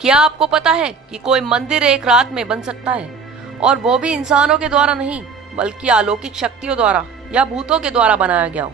क्या आपको पता है कि कोई मंदिर एक रात में बन सकता है, और वो भी इंसानों के द्वारा नहीं बल्कि अलौकिक शक्तियों द्वारा या भूतों के द्वारा बनाया गया हो।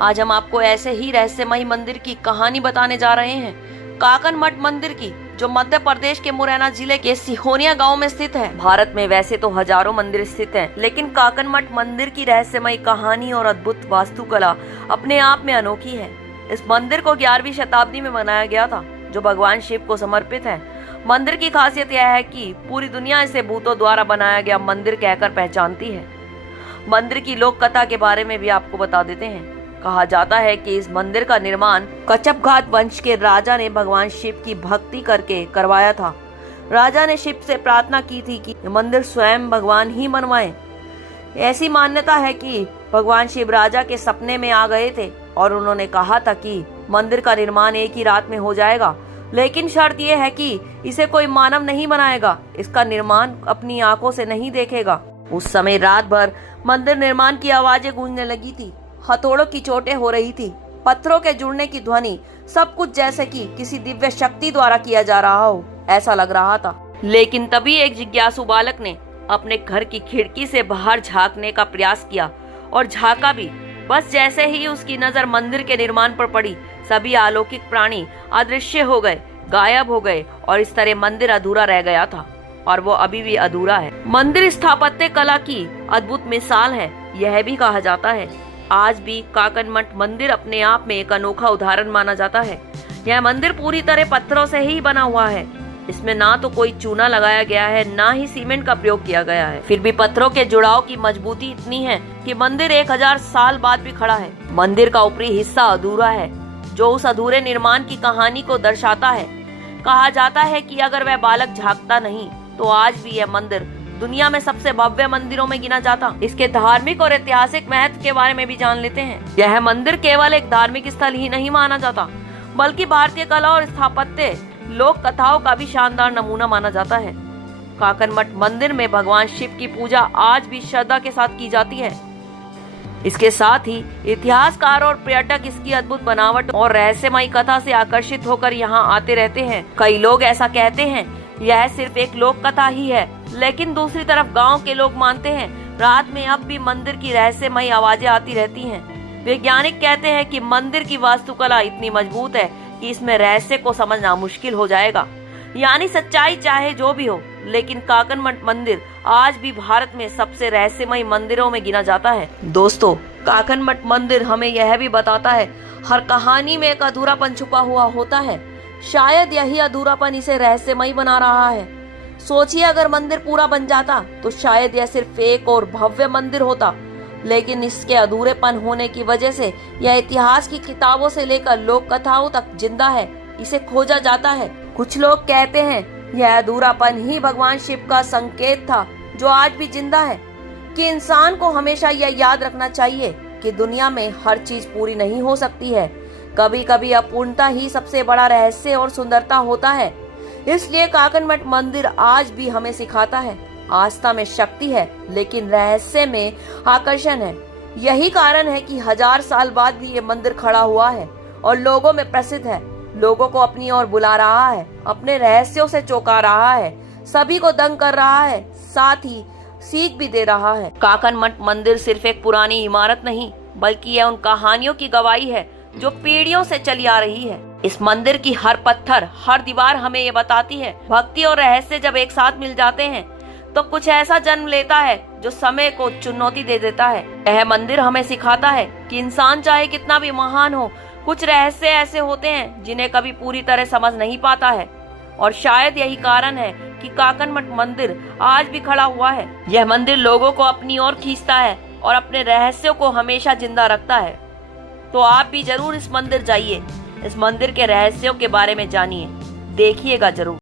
आज हम आपको ऐसे ही रहस्यमयी मंदिर की कहानी बताने जा रहे हैं, काकन मठ मंदिर की, जो मध्य प्रदेश के मुरैना जिले के सिहोनिया गांव में स्थित है। भारत में वैसे तो हजारों मंदिर स्थित हैं, लेकिन काकन मठ मंदिर की रहस्यमयी कहानी और अद्भुत वास्तुकला अपने आप में अनोखी है। इस मंदिर को 11वीं शताब्दी में बनाया गया था, जो भगवान शिव को समर्पित है। मंदिर की खासियत यह है कि पूरी दुनिया इसे भूतों द्वारा बनाया गया मंदिर कहकर पहचानती है। मंदिर की लोक कथा के बारे में भी आपको बता देते हैं। कहा जाता है कि इस मंदिर का निर्माण कच्छपघात वंश के राजा ने भगवान शिव की भक्ति करके करवाया था। राजा ने शिव से प्रार्थना की थी कि मंदिर स्वयं भगवान ही बनवाएं। ऐसी मान्यता है कि भगवान शिव राजा के सपने में आ गए थे और उन्होंने कहा था कि मंदिर का निर्माण एक ही रात में हो जाएगा, लेकिन शर्त यह है कि इसे कोई मानव नहीं बनाएगा, इसका निर्माण अपनी आंखों से नहीं देखेगा। उस समय रात भर मंदिर निर्माण की आवाजें गूंजने लगी थी, हथौड़ों की चोटें हो रही थी, पत्थरों के जुड़ने की ध्वनि, सब कुछ जैसे कि किसी दिव्य शक्ति द्वारा किया जा रहा हो, ऐसा लग रहा था। लेकिन तभी एक जिज्ञासु बालक ने अपने घर की खिड़की से बाहर झांकने का प्रयास किया और झांका भी। बस जैसे ही उसकी नजर मंदिर के निर्माण पर पड़ी, सभी अलौकिक प्राणी अदृश्य हो गए, गायब हो गए, और इस तरह मंदिर अधूरा रह गया था, और वो अभी भी अधूरा है। मंदिर स्थापत्य कला की अद्भुत मिसाल है। यह भी कहा जाता है आज भी काकन मठ मंदिर अपने आप में एक अनोखा उदाहरण माना जाता है। यह मंदिर पूरी तरह पत्थरों से ही बना हुआ है। इसमें ना तो कोई चूना लगाया गया है, ना ही सीमेंट का प्रयोग किया गया है। फिर भी पत्थरों के जुड़ाव की मजबूती इतनी है कि मंदिर 1000 साल बाद भी खड़ा है। मंदिर का ऊपरी हिस्सा अधूरा है, जो उस अधूरे निर्माण की कहानी को दर्शाता है। कहा जाता है कि अगर वह बालक झांकता नहीं तो आज भी यह मंदिर दुनिया में सबसे भव्य मंदिरों में गिना जाता। इसके धार्मिक और ऐतिहासिक महत्व के बारे में भी जान लेते हैं। यह मंदिर केवल एक धार्मिक स्थल ही नहीं माना जाता, बल्कि भारतीय कला और स्थापत्य लोक कथाओं का भी शानदार नमूना माना जाता है। काकन मठ मंदिर में भगवान शिव की पूजा आज भी श्रद्धा के साथ की जाती है। इसके साथ ही इतिहासकार और पर्यटक इसकी अद्भुत बनावट और रहस्यमयी कथा से आकर्षित होकर यहाँ आते रहते हैं। कई लोग ऐसा कहते हैं यह सिर्फ एक लोक कथा ही है, लेकिन दूसरी तरफ गांव के लोग मानते हैं रात में अब भी मंदिर की रहस्यमयी आवाजें आती रहती हैं। वैज्ञानिक कहते हैं कि मंदिर की वास्तुकला इतनी मजबूत है कि इसमें रहस्य को समझना मुश्किल हो जाएगा। यानी सच्चाई चाहे जो भी हो, लेकिन काकन मठ मंदिर आज भी भारत में सबसे रहस्यमयी मंदिरों में गिना जाता है। दोस्तों, काकन मठ मंदिर हमें यह भी बताता है हर कहानी में एक अधूरापन छुपा हुआ होता है। शायद यही अधूरापन इसे रहस्यमयी बना रहा है। सोचिए, अगर मंदिर पूरा बन जाता तो शायद यह सिर्फ एक और भव्य मंदिर होता, लेकिन इसके अधूरेपन होने की वजह से यह इतिहास की किताबों से लेकर लोक कथाओं तक जिंदा है। इसे खोजा जाता है। कुछ लोग कहते हैं यह अधूरापन ही भगवान शिव का संकेत था, जो आज भी जिंदा है। कि इंसान को हमेशा यह याद रखना चाहिए कि दुनिया में हर चीज पूरी नहीं हो सकती है। कभी कभी अपूर्णता ही सबसे बड़ा रहस्य और सुंदरता होता है। इसलिए काकन मठ मंदिर आज भी हमें सिखाता है आस्था में शक्ति है, लेकिन रहस्य में आकर्षण है। यही कारण है कि 1000 साल बाद भी ये मंदिर खड़ा हुआ है और लोगों में प्रसिद्ध है। लोगों को अपनी ओर बुला रहा है, अपने रहस्यों से चौंका रहा है, सभी को दंग कर रहा है, साथ ही सीख भी दे रहा है। काकन मठ मंदिर सिर्फ एक पुरानी इमारत नहीं, बल्कि यह उन कहानियों की गवाही है जो पीढ़ियों से चली आ रही है। इस मंदिर की हर पत्थर, हर दीवार हमें ये बताती है भक्ति और रहस्य जब एक साथ मिल जाते हैं तो कुछ ऐसा जन्म लेता है जो समय को चुनौती दे देता है। यह मंदिर हमें सिखाता है कि इंसान चाहे कितना भी महान हो, कुछ रहस्य ऐसे होते हैं जिन्हें कभी पूरी तरह समझ नहीं पाता है। और शायद यही कारण है कि काकन मठ मंदिर आज भी खड़ा हुआ है। यह मंदिर लोगों को अपनी ओर खींचता है और अपने रहस्यों को हमेशा जिंदा रखता है। तो आप भी जरूर इस मंदिर जाइए, इस मंदिर के रहस्यों के बारे में जानिए, देखिएगा जरूर।